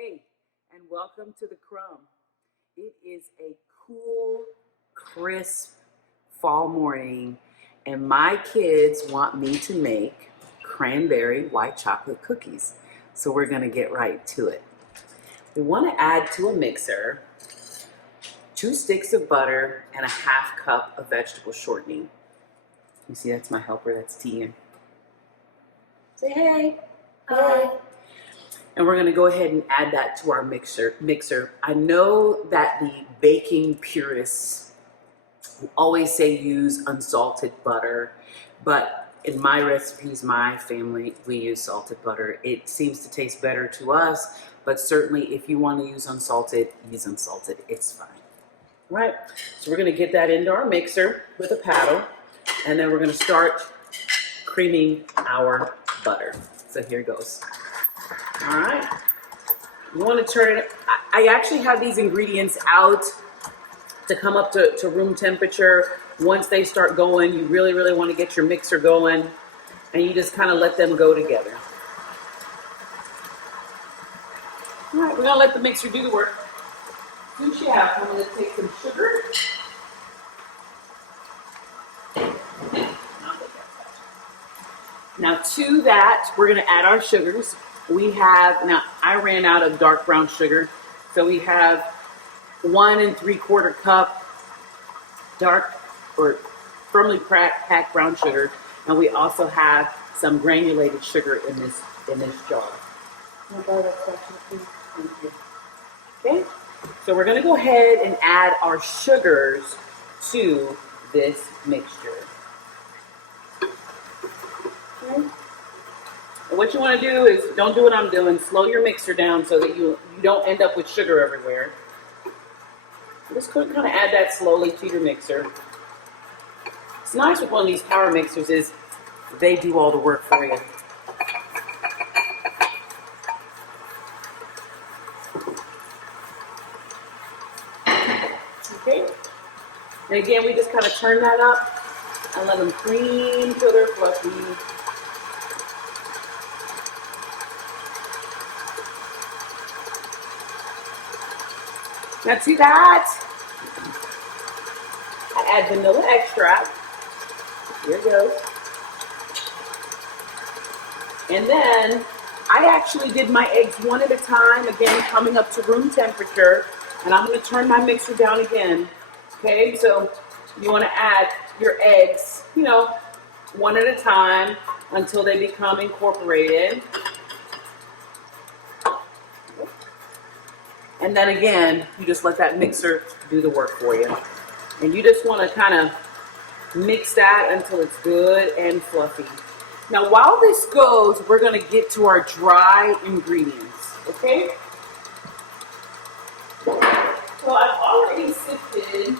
Hey, and welcome to the Crumb. It is a cool, crisp fall morning, and my kids want me to make cranberry white chocolate cookies. So we're gonna get right to it. We wanna add to a mixer 2 sticks of butter and a ½ cup of vegetable shortening. You see, that's my helper, that's Tian. Say hey. Hi. And we're gonna go ahead and add that to our mixer. I know that the baking purists always say use unsalted butter, but in my recipes, my family, we use salted butter. It seems to taste better to us, but certainly if you want to use unsalted, use unsalted, it's fine. All right, so we're gonna get that into our mixer with a paddle, and then we're gonna start creaming our butter. So here goes. All right, you want to turn it. I actually have these ingredients out to come up to room temperature. Once they start going, you really want to get your mixer going, and you just kind of let them go together. All right, we're gonna let the mixer do the work. Since you have, I'm gonna take some sugar. Now to that, we're gonna add our sugars. We have, now I ran out of dark brown sugar, so we have 1 3/4 cup dark or firmly packed brown sugar, and we also have some granulated sugar in this jar. Okay, so we're gonna go ahead and add our sugars to this mixture. Okay. What you want to do is, don't do what I'm doing, slow your mixer down so that you don't end up with sugar everywhere. Just kind of add that slowly to your mixer. What's nice with one of these power mixers is they do all the work for you. Okay, and again, we just kind of turn that up and let them cream till they're fluffy. Now to that, I add vanilla extract. Here it goes. And then I actually did my eggs one at a time, again coming up to room temperature, and I'm going to turn my mixer down again. Okay, so you want to add your eggs, one at a time until they become incorporated. And then again, you just let that mixer do the work for you. And you just want to kind of mix that until it's good and fluffy. Now, while this goes, we're going to get to our dry ingredients, okay? So I've already sifted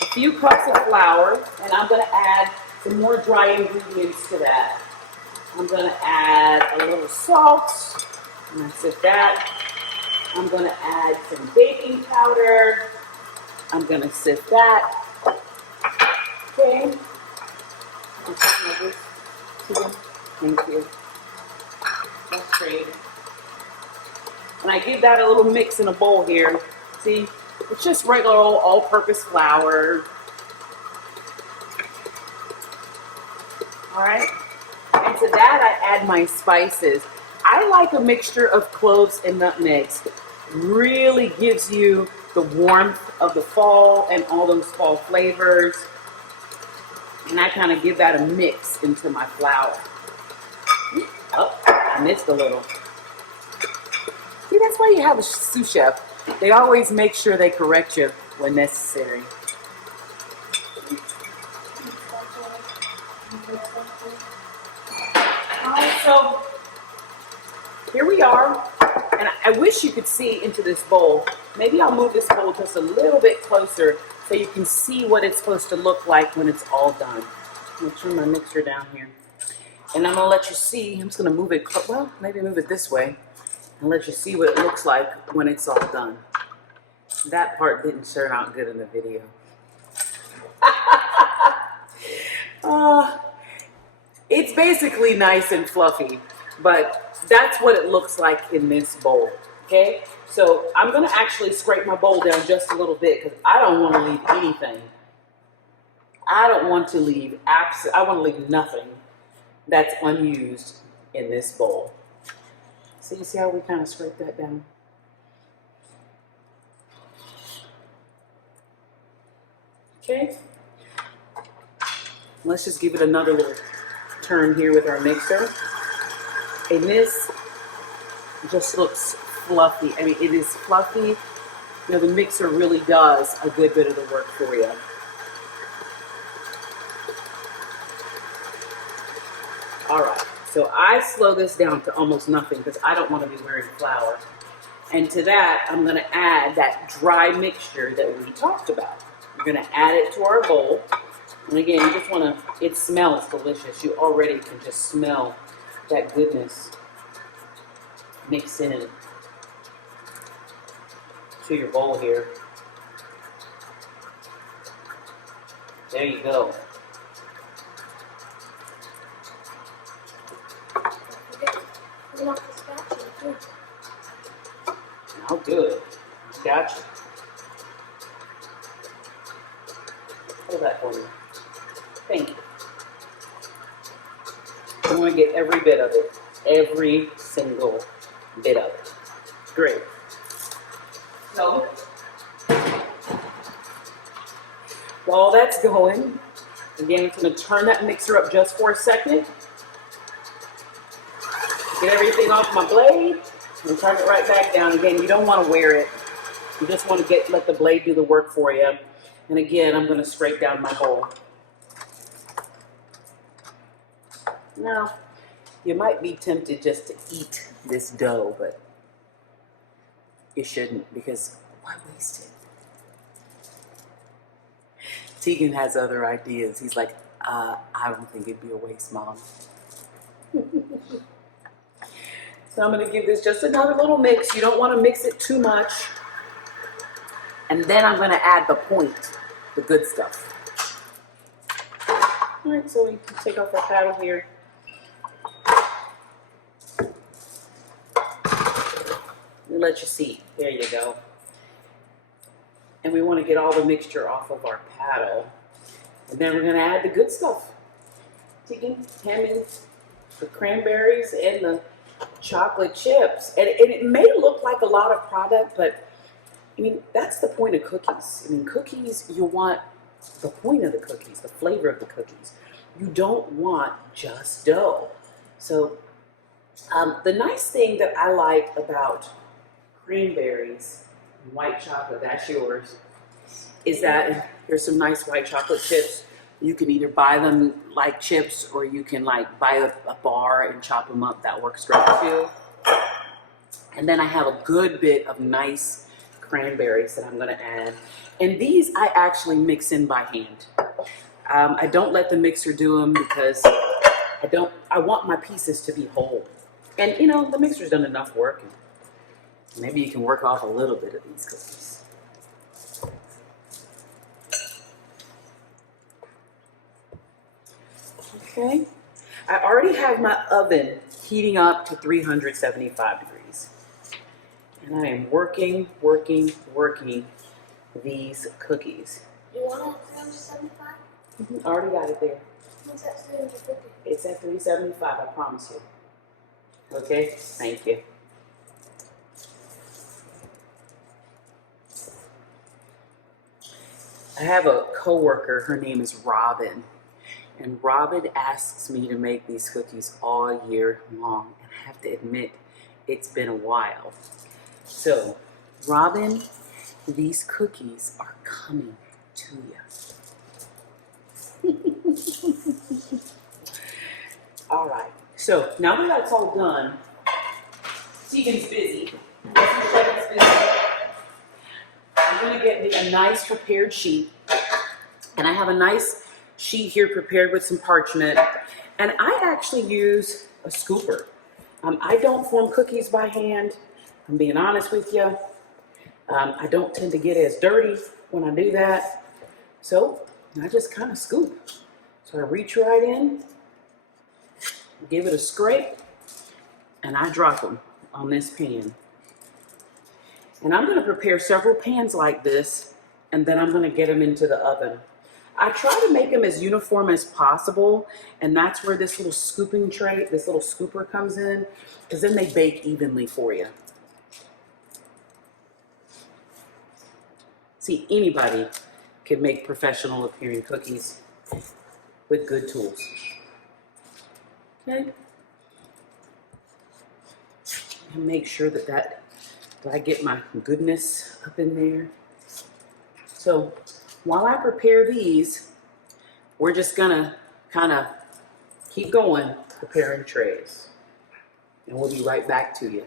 a few cups of flour, and I'm going to add some more dry ingredients to that. I'm going to add a little salt. I'm going to sift that. I'm going to add some baking powder. I'm going to sift that. Okay. Thank you. That's great. And I give that a little mix in a bowl here. See, it's just regular old all-purpose flour. All right. And to that, I add my spices. I like a mixture of cloves and nutmegs. Really gives you the warmth of the fall and all those fall flavors. And I kind of give that a mix into my flour. Oh, I missed a little. See, that's why you have a sous chef. They always make sure they correct you when necessary. So here we are, and I wish you could see into this bowl. Maybe I'll move this bowl just a little bit closer so you can see what it's supposed to look like when it's all done. I'm going to turn my mixer down here, and I'm going to let you see. I'm just going to move it, well, maybe move it this way, and let you see what it looks like when it's all done. That part didn't turn out good in the video. It's basically nice and fluffy, but that's what it looks like in this bowl. Okay, so I'm gonna actually scrape my bowl down just a little bit because I don't want to leave anything. I don't want to leave I want to leave nothing that's unused in this bowl. So you see how we kind of scrape that down? Okay. Let's just give it another little turn here with our mixer. And this just looks fluffy. I mean, it is fluffy. You know, the mixer really does a good bit of the work for you. All right, so I slow this down to almost nothing because I don't want to be wearing flour. And to that, I'm gonna add that dry mixture that we talked about. We're gonna add it to our bowl. And again, you just wanna, it smells delicious. You already can just smell that goodness mix in to your bowl here. There you go. Oh, good. Gotcha. Hold that for me. Thank you. I want to get every bit of it. Every single bit of it. Great. So, while that's going, again, I'm going to turn that mixer up just for a second. Get everything off my blade and turn it right back down. Again, you don't want to wear it. You just want to let the blade do the work for you. And again, I'm going to scrape down my bowl. Now, you might be tempted just to eat this dough, but you shouldn't because why waste it? Tegan has other ideas. He's like, I don't think it'd be a waste, Mom. So I'm going to give this just another little mix. You don't want to mix it too much. And then I'm going to add the point, the good stuff. All right, so we can take off our paddle here. And let you see. There you go. And we want to get all the mixture off of our paddle. And then we're going to add the good stuff. Tegan, hand me the cranberries and the chocolate chips. And it may look like a lot of product, but I mean, that's the point of cookies. I mean, cookies, you want the point of the cookies, the flavor of the cookies. You don't want just dough. So the nice thing that I like about cranberries and white chocolate, that's yours, is that here's some nice white chocolate chips. You can either buy them like chips or you can like buy a bar and chop them up. That works great too. And then I have a good bit of nice cranberries that I'm going to add. And these I actually mix in by hand. I don't let the mixer do them because I want my pieces to be whole. And you know, the mixer's done enough work. Maybe you can work off a little bit of these cookies. Okay, I already have my oven heating up to 375 degrees. And I am working these cookies. You want it at 375? I already got it there. What's at 350? It's at 375, I promise you. Okay, thank you. I have a coworker, her name is Robin. And Robin asks me to make these cookies all year long. And I have to admit, it's been a while. So, Robin, these cookies are coming to you. All right. So, now that that's all done, Tegan's busy. Sheldon's busy. I'm going to get me a nice prepared sheet. And I have a nice sheet here prepared with some parchment, and I actually use a scooper. I don't form cookies by hand. I'm being honest with you. I don't tend to get as dirty when I do that, so I just kind of scoop. So I reach right in, give it a scrape, and I drop them on this pan. And I'm gonna prepare several pans like this, and then I'm gonna get them into the oven. I try to make them as uniform as possible, and that's where this little scooping tray, this little scooper comes in, because then they bake evenly for you. See, anybody can make professional appearing cookies with good tools. Okay? And make sure that I get my goodness up in there. So while I prepare these, we're just gonna kind of keep going preparing trays. And we'll be right back to you.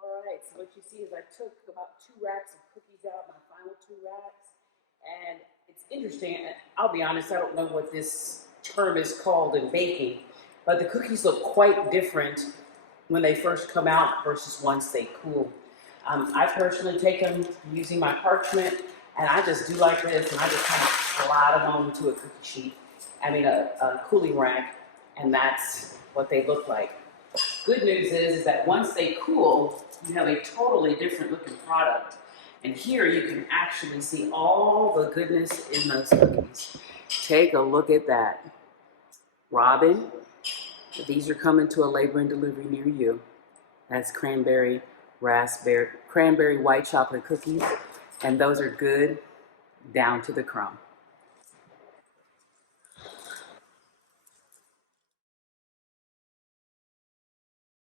All right, so what you see is I took about 2 racks of cookies out, my final 2 racks, and it's interesting, I'll be honest, I don't know what this term is called in baking, but the cookies look quite different when they first come out versus once they cool. I personally take them using my parchment, and I just do like this, and I just kind of slide them onto a cookie sheet, a cooling rack, and that's what they look like. Good news is that once they cool, you have a totally different looking product. And here you can actually see all the goodness in those cookies. Take a look at that. Robin, these are coming to a labor and delivery near you. That's cranberry white chocolate cookies. And those are good down to the crumb.